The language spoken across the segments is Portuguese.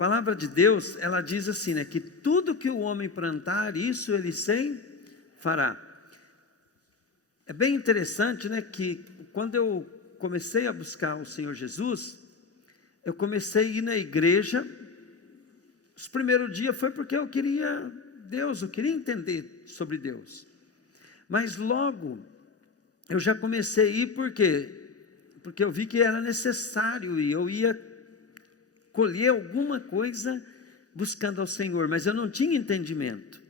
palavra de Deus, ela diz assim, né, que tudo que o homem plantar, isso ele fará. É bem interessante, né, que quando eu comecei a buscar o Senhor Jesus, eu comecei a ir na igreja. Os primeiros dias foi porque eu queria Deus, eu queria entender sobre Deus. Mas logo, eu já comecei a ir porque eu vi que era necessário e eu ia colher alguma coisa buscando ao Senhor, mas eu não tinha entendimento.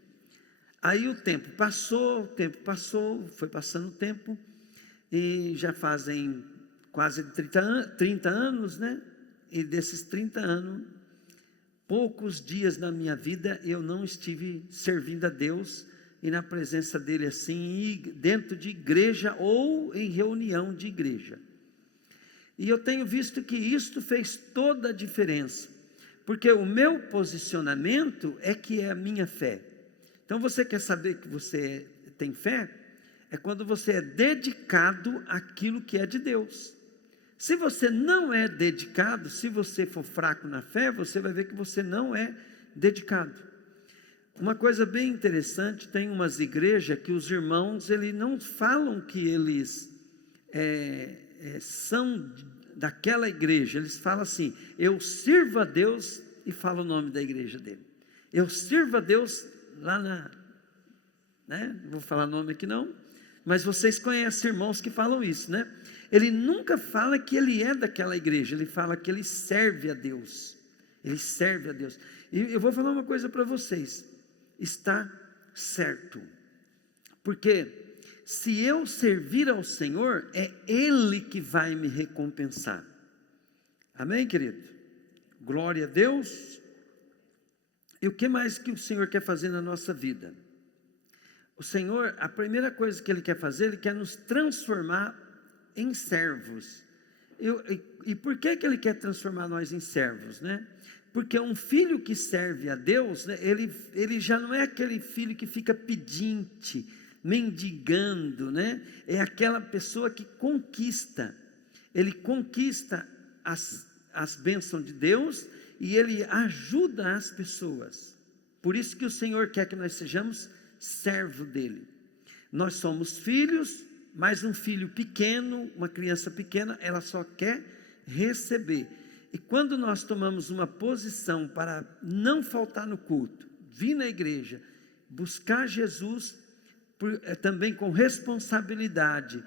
Aí o tempo passou, foi passando o tempo, e já fazem quase 30 anos, né? E desses 30 anos, poucos dias na minha vida eu não estive servindo a Deus e na presença dele assim, dentro de igreja ou em reunião de igreja. E eu tenho visto que isto fez toda a diferença, porque o meu posicionamento é que é a minha fé. Então você quer saber que você tem fé? É quando você é dedicado àquilo que é de Deus. Se você não é dedicado, se você for fraco na fé, você vai ver que você não é dedicado. Uma coisa bem interessante, tem umas igrejas que os irmãos, eles não falam que eles são daquela igreja, eles falam assim, eu sirvo a Deus, e fala o nome da igreja dele. Eu sirvo a Deus lá não vou falar nome aqui não, mas vocês conhecem irmãos que falam isso, né? Ele nunca fala que ele é daquela igreja, ele fala que ele serve a Deus. Ele serve a Deus. E eu vou falar uma coisa para vocês, está certo, porque se eu servir ao Senhor, é Ele que vai me recompensar. Amém, querido? Glória a Deus. E o que mais que o Senhor quer fazer na nossa vida? O Senhor, a primeira coisa que Ele quer fazer, Ele quer nos transformar em servos. E por que Ele quer transformar nós em servos, né? Porque um filho que serve a Deus, né, ele já não é aquele filho que fica pedinte, mendigando, né? É aquela pessoa que conquista. Ele conquista as bênçãos de Deus e ele ajuda as pessoas. Por isso que o Senhor quer que nós sejamos servo dele. Nós somos filhos, mas um filho pequeno, uma criança pequena, ela só quer receber. E quando nós tomamos uma posição para não faltar no culto, vir na igreja, buscar Jesus, também com responsabilidade,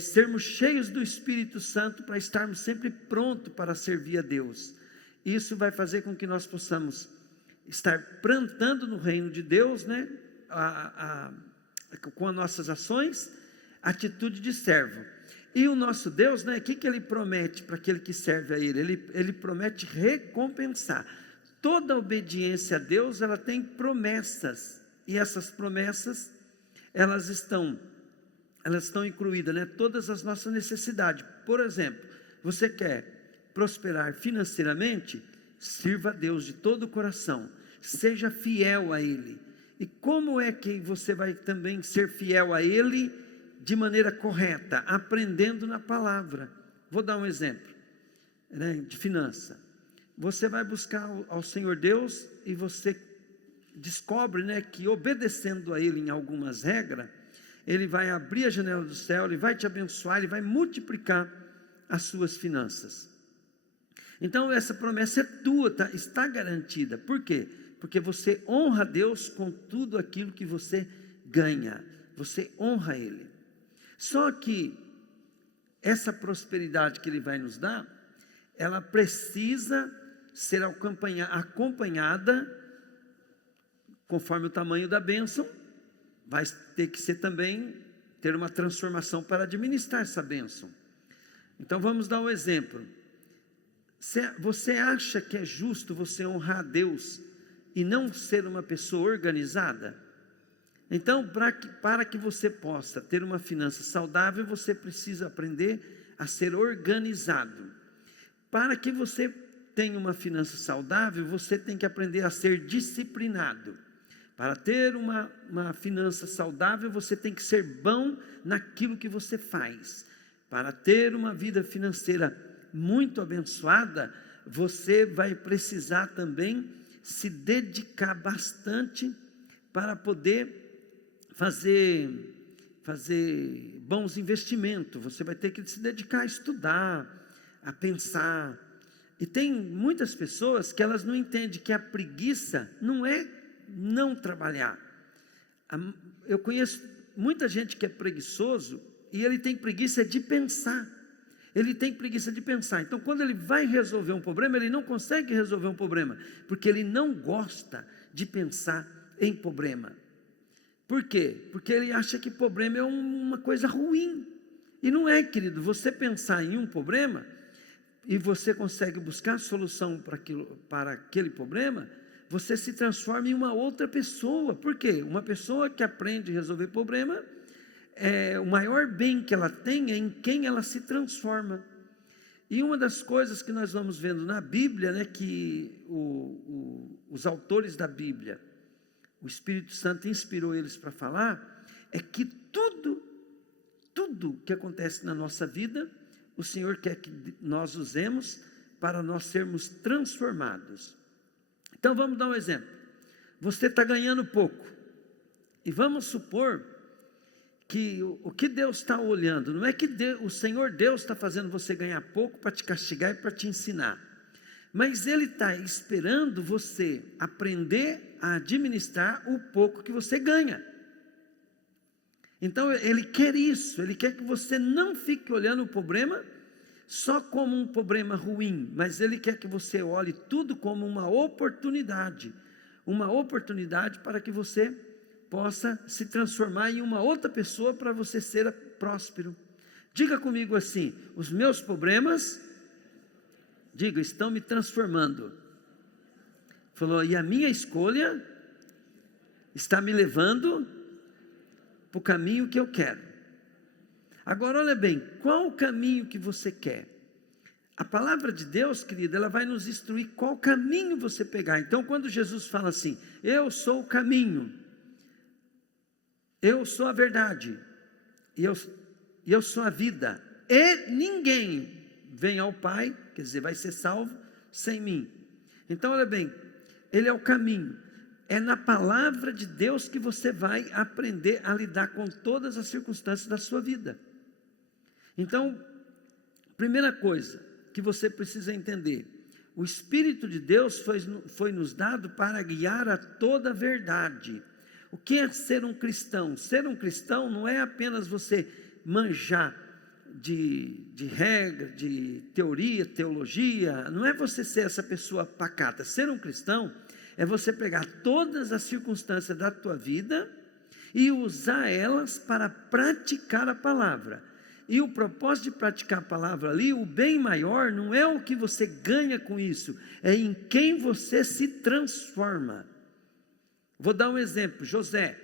sermos cheios do Espírito Santo para estarmos sempre prontos para servir a Deus. Isso vai fazer com que nós possamos estar plantando no reino de Deus, né? Com as nossas ações, atitude de servo. E o nosso Deus, né? O que Ele promete para aquele que serve a Ele? Ele promete recompensar. Toda obediência a Deus, ela tem promessas. E essas promessas, elas estão incluídas, né? Todas as nossas necessidades. Por exemplo, você quer prosperar financeiramente? Sirva a Deus de todo o coração. Seja fiel a Ele. E como é que você vai também ser fiel a Ele de maneira correta? Aprendendo na palavra. Vou dar um exemplo, né, de finança. Você vai buscar ao Senhor Deus e você descobre, né, que obedecendo a Ele em algumas regras, Ele vai abrir a janela do céu, Ele vai te abençoar, Ele vai multiplicar as suas finanças. Então essa promessa é tua, está garantida. Por quê? Porque você honra a Deus com tudo aquilo que você ganha. Você honra Ele. Só que essa prosperidade que Ele vai nos dar, ela precisa ser acompanhada, conforme o tamanho da bênção, vai ter que ser também, ter uma transformação para administrar essa bênção. Então vamos dar um exemplo. Você acha que é justo você honrar a Deus e não ser uma pessoa organizada? Então, para que você possa ter uma finança saudável, você precisa aprender a ser organizado. Para que você tenha uma finança saudável, você tem que aprender a ser disciplinado. Para ter uma finança saudável, você tem que ser bom naquilo que você faz. Para ter uma vida financeira muito abençoada, você vai precisar também se dedicar bastante para poder fazer bons investimentos. Você vai ter que se dedicar a estudar, a pensar. E tem muitas pessoas que elas não entendem que a preguiça não é não trabalhar. Eu conheço muita gente que é preguiçoso e ele tem preguiça de pensar. Ele tem preguiça de pensar. Então, quando ele vai resolver um problema, ele não consegue resolver um problema, porque ele não gosta de pensar em problema. Por quê? Porque ele acha que problema é uma coisa ruim. E não é, querido. Você pensar em um problema e você consegue buscar solução para aquele problema, você se transforma em uma outra pessoa. Por quê? Uma pessoa que aprende a resolver problema, o maior bem que ela tem é em quem ela se transforma. E uma das coisas que nós vamos vendo na Bíblia, né, que os autores da Bíblia, o Espírito Santo inspirou eles para falar, é que tudo que acontece na nossa vida, o Senhor quer que nós usemos para nós sermos transformados. Então vamos dar um exemplo. Você está ganhando pouco, e vamos supor que o que Deus está olhando, não é que o Senhor Deus está fazendo você ganhar pouco para te castigar e para te ensinar, mas Ele está esperando você aprender a administrar o pouco que você ganha. Então Ele quer isso, Ele quer que você não fique olhando o problema só como um problema ruim, mas Ele quer que você olhe tudo como uma oportunidade para que você possa se transformar em uma outra pessoa para você ser próspero. Diga comigo assim: os meus problemas, diga, estão me transformando. Falou, e a minha escolha está me levando para o caminho que eu quero. Agora olha bem, qual o caminho que você quer? A palavra de Deus, querida, ela vai nos instruir qual caminho você pegar. Então quando Jesus fala assim, eu sou o caminho, eu sou a verdade, e eu sou a vida, e ninguém vem ao Pai, quer dizer, vai ser salvo sem mim. Então olha bem, Ele é o caminho, é na palavra de Deus que você vai aprender a lidar com todas as circunstâncias da sua vida. Então, primeira coisa que você precisa entender, o Espírito de Deus foi nos dado para guiar a toda a verdade. O que é ser um cristão? Ser um cristão não é apenas você manjar de regra, de teoria, teologia, não é você ser essa pessoa pacata. Ser um cristão é você pegar todas as circunstâncias da tua vida e usar elas para praticar a palavra. E o propósito de praticar a palavra ali, o bem maior, não é o que você ganha com isso, é em quem você se transforma. Vou dar um exemplo, José,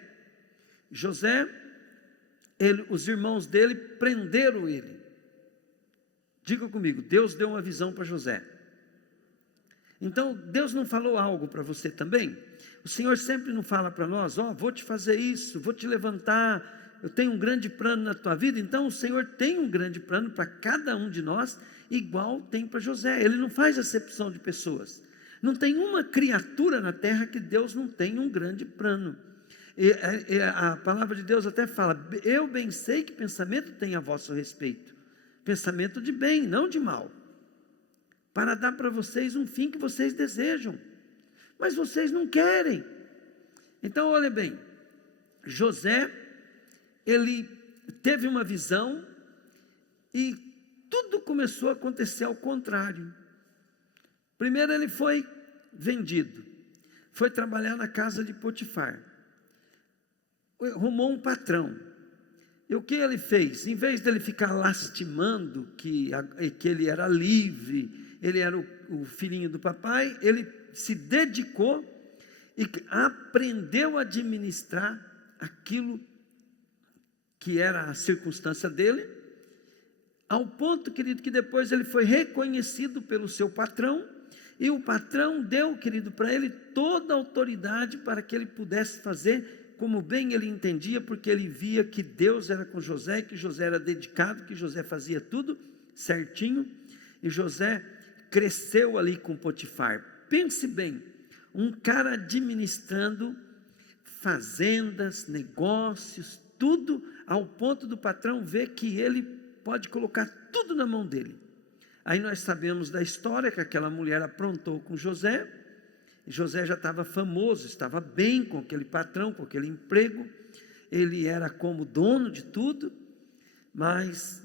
os irmãos dele prenderam ele. Diga comigo, Deus deu uma visão para José. Então, Deus não falou algo para você também? O Senhor sempre não fala para nós, vou te fazer isso, vou te levantar, eu tenho um grande plano na tua vida. Então o Senhor tem um grande plano para cada um de nós, igual tem para José. Ele não faz acepção de pessoas. Não tem uma criatura na terra que Deus não tenha um grande plano. E a palavra de Deus até fala, eu bem sei que pensamento tem a vosso respeito, pensamento de bem, não de mal, para dar para vocês um fim que vocês desejam, mas vocês não querem. Então olha bem, José, ele teve uma visão e tudo começou a acontecer ao contrário. Primeiro ele foi vendido, foi trabalhar na casa de Potifar, arrumou um patrão. E o que ele fez? Em vez dele ficar lastimando que ele era livre, ele era o filhinho do papai, ele se dedicou e aprendeu a administrar aquilo que era a circunstância dele, ao ponto, querido, que depois ele foi reconhecido pelo seu patrão, e o patrão deu, querido, para ele toda a autoridade para que ele pudesse fazer como bem ele entendia, porque ele via que Deus era com José, que José era dedicado, que José fazia tudo certinho, e José cresceu ali com Potifar. Pense bem, um cara administrando fazendas, negócios, tudo, ao ponto do patrão ver que ele pode colocar tudo na mão dele. Aí nós sabemos da história que aquela mulher aprontou com José. José já estava famoso, estava bem com aquele patrão, com aquele emprego. Ele era como dono de tudo, mas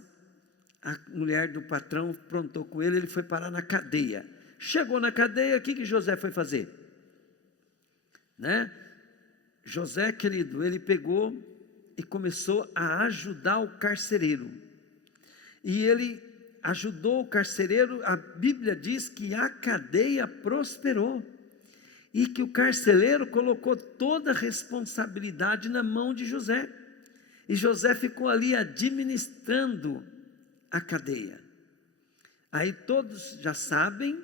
a mulher do patrão aprontou com ele, ele foi parar na cadeia. Chegou na cadeia, o que José foi fazer? Né? José, querido, ele pegou e começou a ajudar o carcereiro. E ele ajudou o carcereiro, a Bíblia diz que a cadeia prosperou. E que o carcereiro colocou toda a responsabilidade na mão de José. E José ficou ali administrando a cadeia. Aí todos já sabem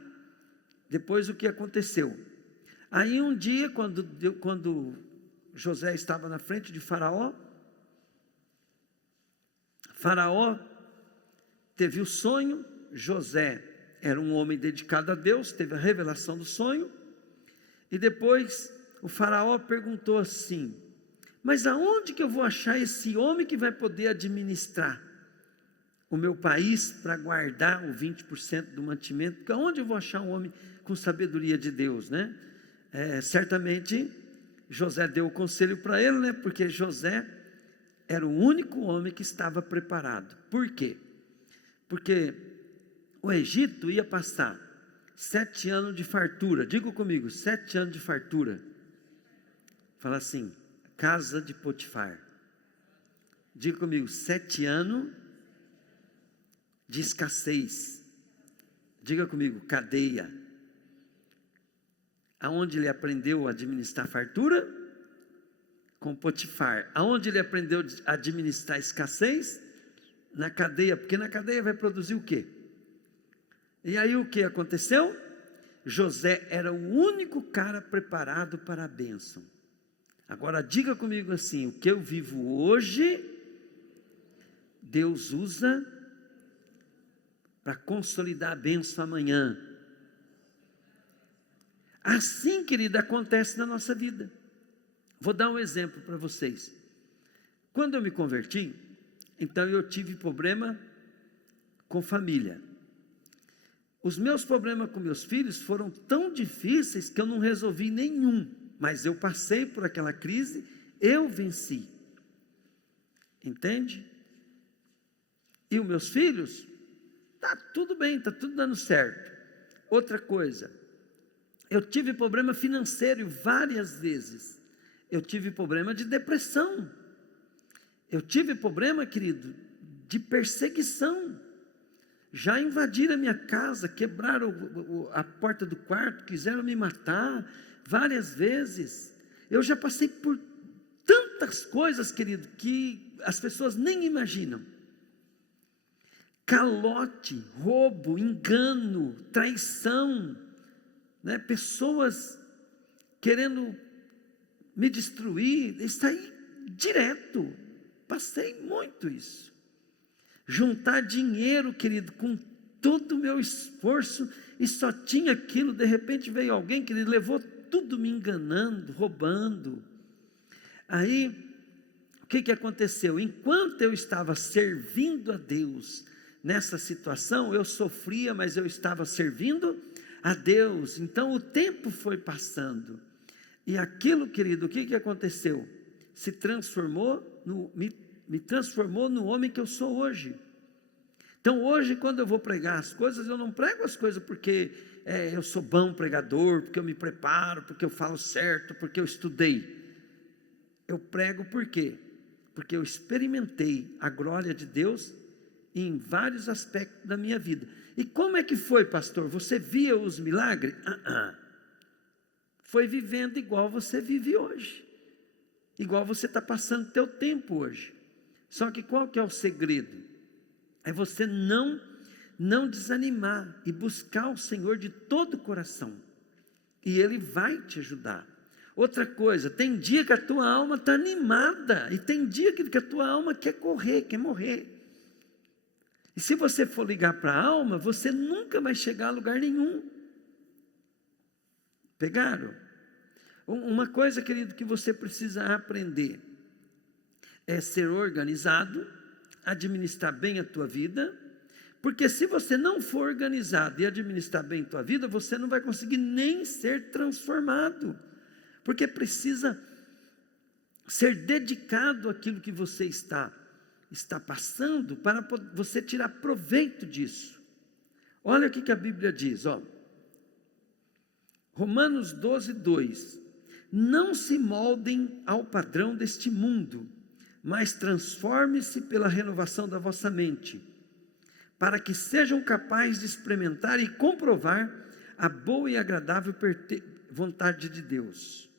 depois o que aconteceu. Aí um dia, quando José estava na frente de Faraó, Faraó teve o sonho. José era um homem dedicado a Deus, teve a revelação do sonho. E depois o Faraó perguntou assim: mas aonde que eu vou achar esse homem que vai poder administrar o meu país para guardar o 20% do mantimento? Porque aonde eu vou achar um homem com sabedoria de Deus, né? Certamente José deu o conselho para ele, né? Porque José era o único homem que estava preparado. Por quê? Porque o Egito ia passar 7 anos de fartura. Diga comigo, 7 anos de fartura. Fala assim, casa de Potifar. Diga comigo, 7 anos de escassez. Diga comigo, cadeia. Aonde ele aprendeu a administrar fartura? Com Potifar. Aonde ele aprendeu a administrar escassez? Na cadeia, porque na cadeia vai produzir o quê? E aí o que aconteceu? José era o único cara preparado para a bênção. Agora diga comigo assim, o que eu vivo hoje, Deus usa para consolidar a bênção amanhã. Assim, querida, acontece na nossa vida. Vou dar um exemplo para vocês. Quando eu me converti, então eu tive problema com família. Os meus problemas com meus filhos foram tão difíceis que eu não resolvi nenhum, mas eu passei por aquela crise, eu venci. Entende? E os meus filhos, está tudo bem, está tudo dando certo. Outra coisa, eu tive problema financeiro várias vezes. Eu tive problema de depressão. Eu tive problema, querido, de perseguição. Já invadiram a minha casa, quebraram a porta do quarto, quiseram me matar várias vezes. Eu já passei por tantas coisas, querido, que as pessoas nem imaginam. Calote, roubo, engano, traição, né? Pessoas querendo me destruir, isso aí direto, passei muito isso. Juntar dinheiro, querido, com todo o meu esforço, e só tinha aquilo, de repente veio alguém, querido, levou tudo me enganando, roubando. Aí, o que aconteceu? Enquanto eu estava servindo a Deus, nessa situação, eu sofria, mas eu estava servindo a Deus. Então o tempo foi passando, e aquilo, querido, o que aconteceu? Se transformou, me transformou no homem que eu sou hoje. Então hoje, quando eu vou pregar as coisas, eu não prego as coisas porque eu sou bom pregador, porque eu me preparo, porque eu falo certo, porque eu estudei. Eu prego por quê? Porque eu experimentei a glória de Deus em vários aspectos da minha vida. E como é que foi, pastor? Você via os milagres? Foi vivendo igual você vive hoje, igual você está passando teu tempo hoje. Só que qual que é o segredo? É você não desanimar e buscar o Senhor de todo o coração, e Ele vai te ajudar. Outra coisa, tem dia que a tua alma está animada, e tem dia que a tua alma quer correr, quer morrer. E se você for ligar para a alma, você nunca vai chegar a lugar nenhum. Pegaram? Uma coisa, querido, que você precisa aprender é ser organizado, administrar bem a tua vida, porque se você não for organizado e administrar bem a tua vida, você não vai conseguir nem ser transformado, porque precisa ser dedicado àquilo que você está passando, para você tirar proveito disso. Olha o que a Bíblia diz, ó. Romanos 12, 2. Não se moldem ao padrão deste mundo, mas transforme-se pela renovação da vossa mente, para que sejam capazes de experimentar e comprovar a boa e agradável vontade de Deus.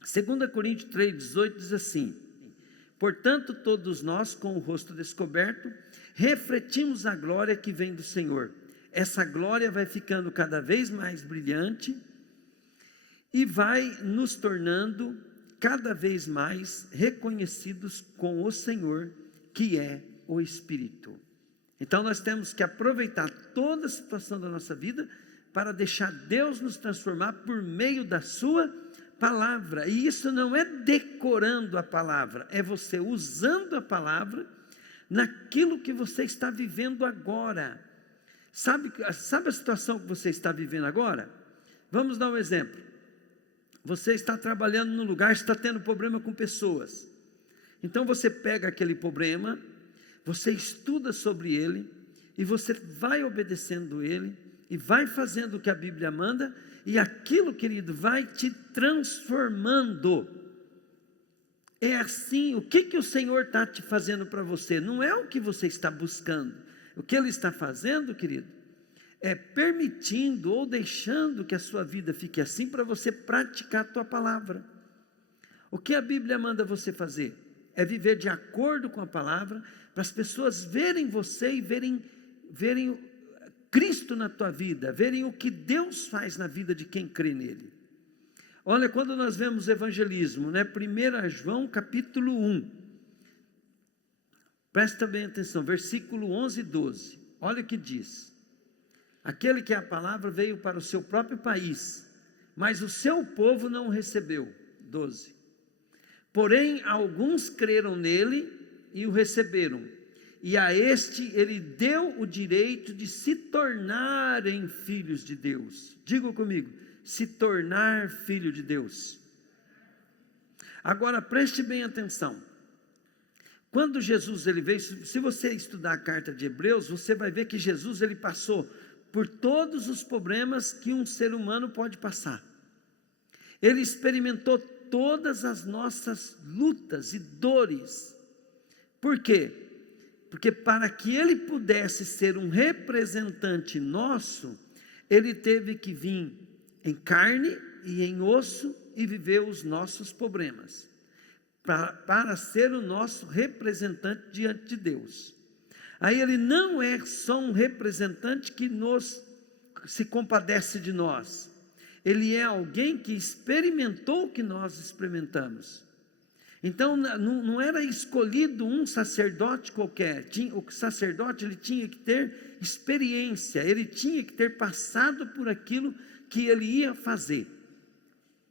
2 Coríntios 3,18 diz assim: portanto, todos nós, com o rosto descoberto, refletimos a glória que vem do Senhor. Essa glória vai ficando cada vez mais brilhante e vai nos tornando cada vez mais reconhecidos com o Senhor, que é o Espírito. Então nós temos que aproveitar toda a situação da nossa vida para deixar Deus nos transformar por meio da sua palavra. E isso não é decorando a palavra, é você usando a palavra naquilo que você está vivendo agora. Sabe a situação que você está vivendo agora? Vamos dar um exemplo. Você está trabalhando num lugar, está tendo problema com pessoas. Então você pega aquele problema, você estuda sobre ele, e você vai obedecendo ele, e vai fazendo o que a Bíblia manda, e aquilo, querido, vai te transformando. É assim. O que o Senhor está te fazendo para você? Não é o que você está buscando. O que Ele está fazendo, querido, é permitindo ou deixando que a sua vida fique assim para você praticar a tua palavra. O que a Bíblia manda você fazer? É viver de acordo com a palavra, para as pessoas verem você e verem Cristo na tua vida, verem o que Deus faz na vida de quem crê nele. Olha, quando nós vemos evangelismo, né? 1 João capítulo 1, presta bem atenção, versículo 11 e 12, olha o que diz: aquele que é a palavra veio para o seu próprio país, mas o seu povo não o recebeu. 12. Porém, alguns creram nele e o receberam, e a este ele deu o direito de se tornarem filhos de Deus. Diga comigo: se tornar filho de Deus. Agora preste bem atenção. Quando Jesus ele veio, se você estudar a carta de Hebreus, você vai ver que Jesus ele passou por todos os problemas que um ser humano pode passar. Ele experimentou todas as nossas lutas e dores. Por quê? Porque para que ele pudesse ser um representante nosso, ele teve que vir em carne e em osso e viver os nossos problemas, para ser o nosso representante diante de Deus. Aí ele não é só um representante que se compadece de nós, ele é alguém que experimentou o que nós experimentamos. Então não era escolhido um sacerdote qualquer, o sacerdote ele tinha que ter experiência, ele tinha que ter passado por aquilo que ele ia fazer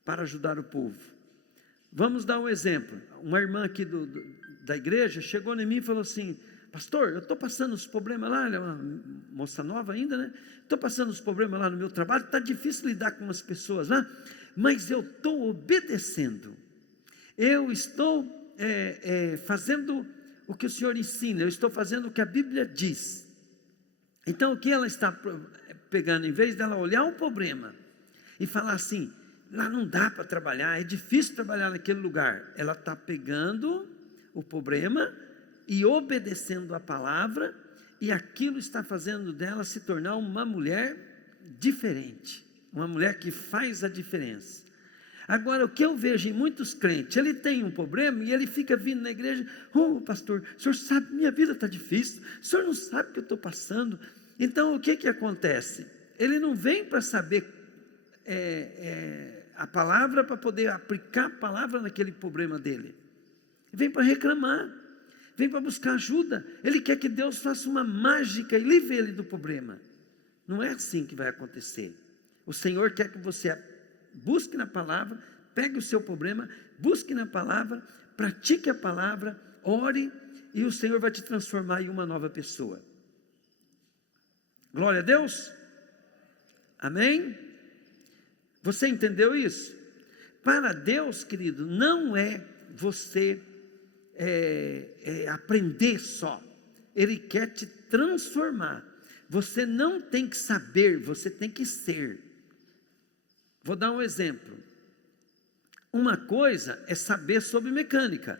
para ajudar o povo. Vamos dar um exemplo. Uma irmã aqui da igreja chegou em mim e falou assim: pastor, eu estou passando os problemas lá, ela é uma moça nova ainda, né? Estou passando os problemas lá no meu trabalho, está difícil lidar com as pessoas lá, mas eu estou obedecendo, eu estou fazendo o que o Senhor ensina, eu estou fazendo o que a Bíblia diz. Então o que ela está pegando, em vez dela olhar o problema e falar assim: lá não dá para trabalhar, é difícil trabalhar naquele lugar, ela está pegando o problema e obedecendo a palavra, e aquilo está fazendo dela se tornar uma mulher diferente, uma mulher que faz a diferença. Agora, o que eu vejo em muitos crentes, ele tem um problema e ele fica vindo na igreja: oh pastor, o senhor sabe, minha vida está difícil, o senhor não sabe o que eu estou passando. Então o que acontece? Ele não vem para saber a palavra, para poder aplicar a palavra naquele problema dele, vem para reclamar, vem para buscar ajuda. Ele quer que Deus faça uma mágica e livre ele do problema. Não é assim que vai acontecer. O Senhor quer que você busque na palavra, pegue o seu problema, busque na palavra, pratique a palavra, ore, e o Senhor vai te transformar em uma nova pessoa. Glória a Deus. Amém? Você entendeu isso? Para Deus, querido, não é você aprender só. Ele quer te transformar. Você não tem que saber, você tem que ser. Vou dar um exemplo. Uma coisa é saber sobre mecânica.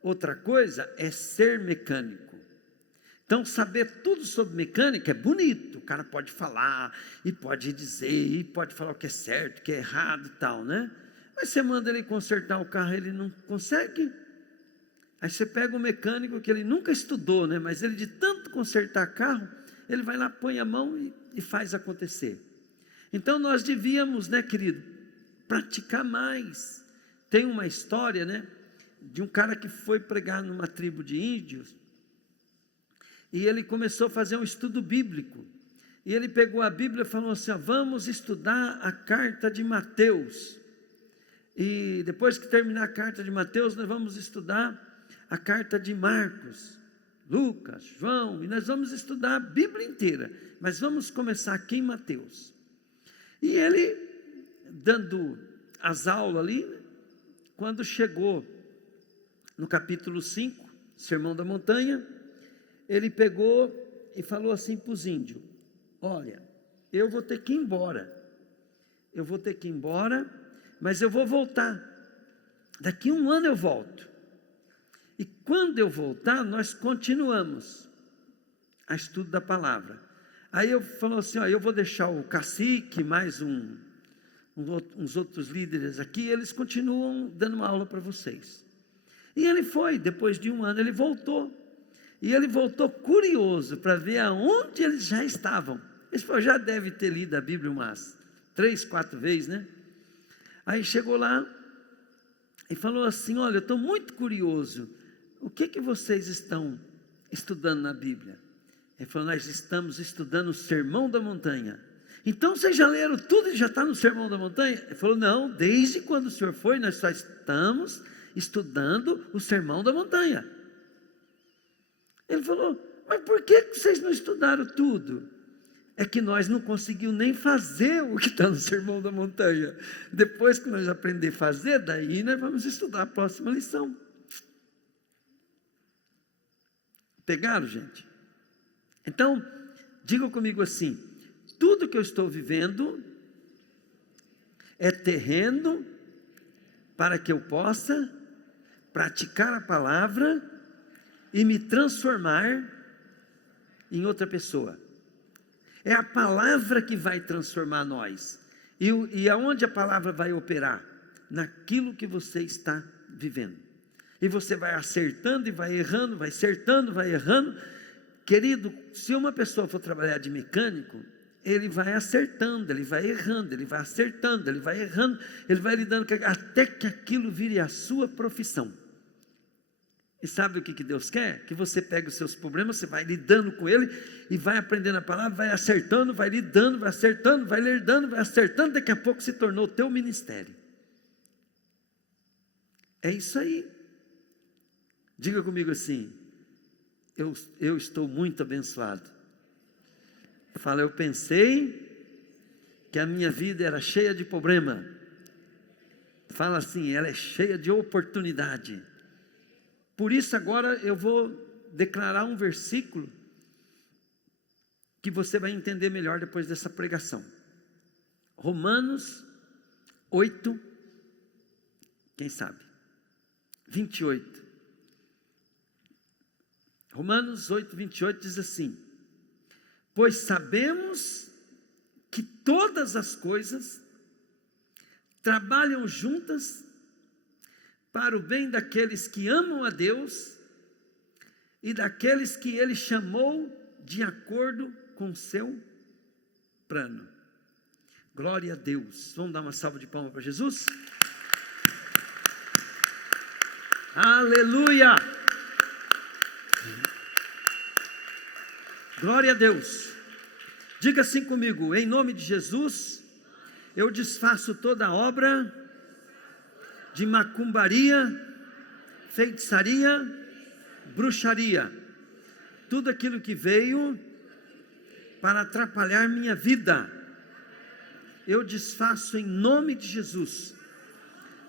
Outra coisa é ser mecânico. Então, saber tudo sobre mecânica é bonito. O cara pode falar, e pode dizer, e pode falar o que é certo, o que é errado e tal, né? Mas você manda ele consertar o carro, ele não consegue. Aí você pega um mecânico que ele nunca estudou, né? Mas ele de tanto consertar carro, ele vai lá, põe a mão e faz acontecer. Então, nós devíamos, né, querido, praticar mais. Tem uma história, né, de um cara que foi pregar numa tribo de índios, e ele começou a fazer um estudo bíblico, e ele pegou a Bíblia e falou assim, vamos estudar a carta de Mateus, e depois que terminar a carta de Mateus, nós vamos estudar a carta de Marcos, Lucas, João, e nós vamos estudar a Bíblia inteira, mas vamos começar aqui em Mateus. E ele, dando as aulas ali, quando chegou no capítulo 5, Sermão da Montanha, ele pegou e falou assim para os índios, olha, eu vou ter que ir embora, mas eu vou voltar, daqui 1 ano eu volto, e quando eu voltar, nós continuamos a estudo da palavra. Aí eu falou assim, eu vou deixar o cacique, mais uns outros líderes aqui, eles continuam dando uma aula para vocês. E ele foi, depois de 1 ano, ele voltou. E ele voltou curioso para ver aonde eles já estavam. Ele falou, já deve ter lido a Bíblia umas 3, 4 vezes, né? Aí chegou lá e falou assim, olha, eu estou muito curioso, o que vocês estão estudando na Bíblia? Ele falou, nós estamos estudando o Sermão da Montanha. Então vocês já leram tudo e já está no Sermão da Montanha? Ele falou, não, desde quando o senhor foi, nós só estamos estudando o Sermão da Montanha. Ele falou, mas por que vocês não estudaram tudo? É que nós não conseguimos nem fazer o que está no Sermão da Montanha. Depois que nós aprender a fazer, daí nós vamos estudar a próxima lição. Pegaram, gente? Então, diga comigo assim, tudo que eu estou vivendo é terreno para que eu possa praticar a palavra e me transformar em outra pessoa. É a palavra que vai transformar nós. E aonde a palavra vai operar? Naquilo que você está vivendo. E você vai acertando e vai errando, vai acertando, vai errando. Querido, se uma pessoa for trabalhar de mecânico, ele vai acertando, ele vai errando, ele vai acertando, ele vai errando, ele vai lidando até que aquilo vire a sua profissão. E sabe o que Deus quer? Que você pegue os seus problemas, você vai lidando com ele e vai aprendendo a palavra, vai acertando, vai lidando, vai acertando, vai lidando, vai acertando, daqui a pouco se tornou o teu ministério. É isso aí. Diga comigo assim, eu estou muito abençoado. Fala, eu pensei que a minha vida era cheia de problema. Fala assim, ela é cheia de oportunidade. Por isso agora eu vou declarar um versículo que você vai entender melhor depois dessa pregação. Romanos 8, quem sabe? 28. Romanos 8, 28 diz assim, pois sabemos que todas as coisas trabalham juntas para o bem daqueles que amam a Deus e daqueles que Ele chamou de acordo com o seu plano. Glória a Deus. Vamos dar uma salva de palmas para Jesus? Aleluia! Glória a Deus. Diga assim comigo: em nome de Jesus, eu desfaço toda obra de macumbaria, feitiçaria, bruxaria, tudo aquilo que veio para atrapalhar minha vida, eu desfaço em nome de Jesus.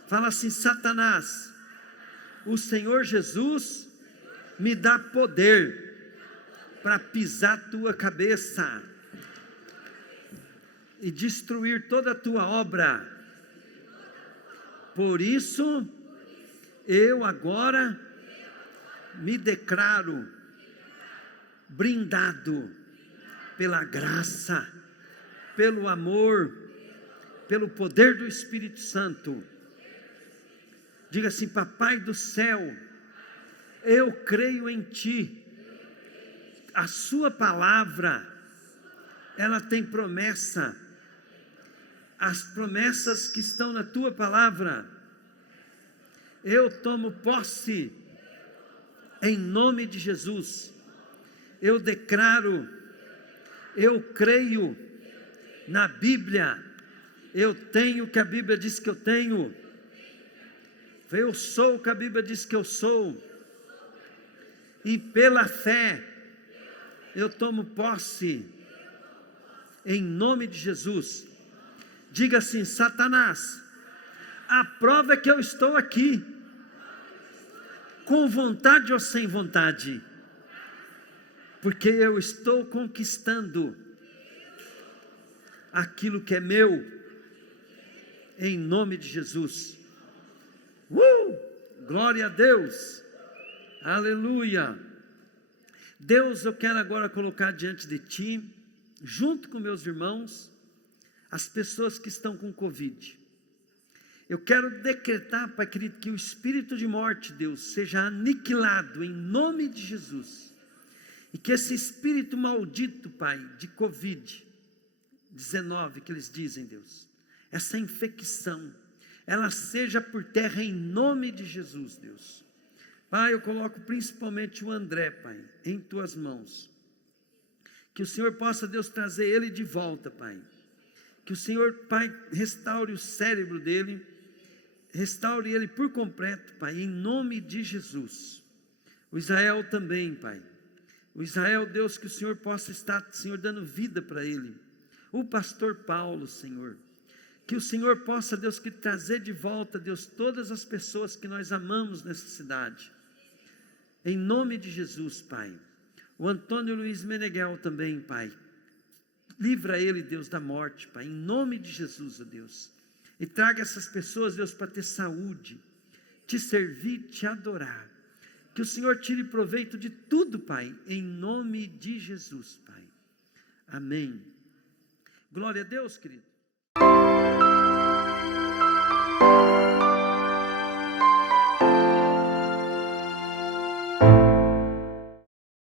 Fala assim: Satanás, o Senhor Jesus me dá poder para pisar tua cabeça e destruir toda a tua obra. Por isso, eu agora me declaro brindado pela graça, pelo amor, pelo poder do Espírito Santo. Diga assim: Papai do céu, eu creio em Ti. A Sua palavra, ela tem promessa. As promessas que estão na Tua palavra, eu tomo posse em nome de Jesus. Eu declaro, eu creio na Bíblia, eu tenho o que a Bíblia diz que eu tenho, eu sou o que a Bíblia diz que eu sou, e pela fé, eu tomo posse, em nome de Jesus. Diga assim: Satanás, a prova é que eu estou aqui, com vontade ou sem vontade, porque eu estou conquistando aquilo que é meu, em nome de Jesus. Glória a Deus, aleluia. Deus, eu quero agora colocar diante de Ti, junto com meus irmãos, as pessoas que estão com Covid. Eu quero decretar, Pai querido, que o espírito de morte, Deus, seja aniquilado em nome de Jesus. E que esse espírito maldito, Pai, de Covid-19, que eles dizem, Deus, essa infecção, ela seja por terra em nome de Jesus, Deus. Pai, eu coloco principalmente o André, Pai, em Tuas mãos. Que o Senhor possa, Deus, trazer ele de volta, Pai. Que o Senhor, Pai, restaure o cérebro dele, restaure ele por completo, Pai, em nome de Jesus. O Israel também, Pai. O Israel, Deus, que o Senhor possa estar, Senhor, dando vida para ele. O pastor Paulo, Senhor. Que o Senhor possa, Deus, que trazer de volta, Deus, todas as pessoas que nós amamos nessa cidade. Em nome de Jesus, Pai. O Antônio Luiz Meneghel também, Pai. Livra ele, Deus, da morte, Pai. Em nome de Jesus, ó Deus. E traga essas pessoas, Deus, para ter saúde, Te servir, Te adorar. Que o Senhor tire proveito de tudo, Pai, em nome de Jesus, Pai. Amém. Glória a Deus, querido.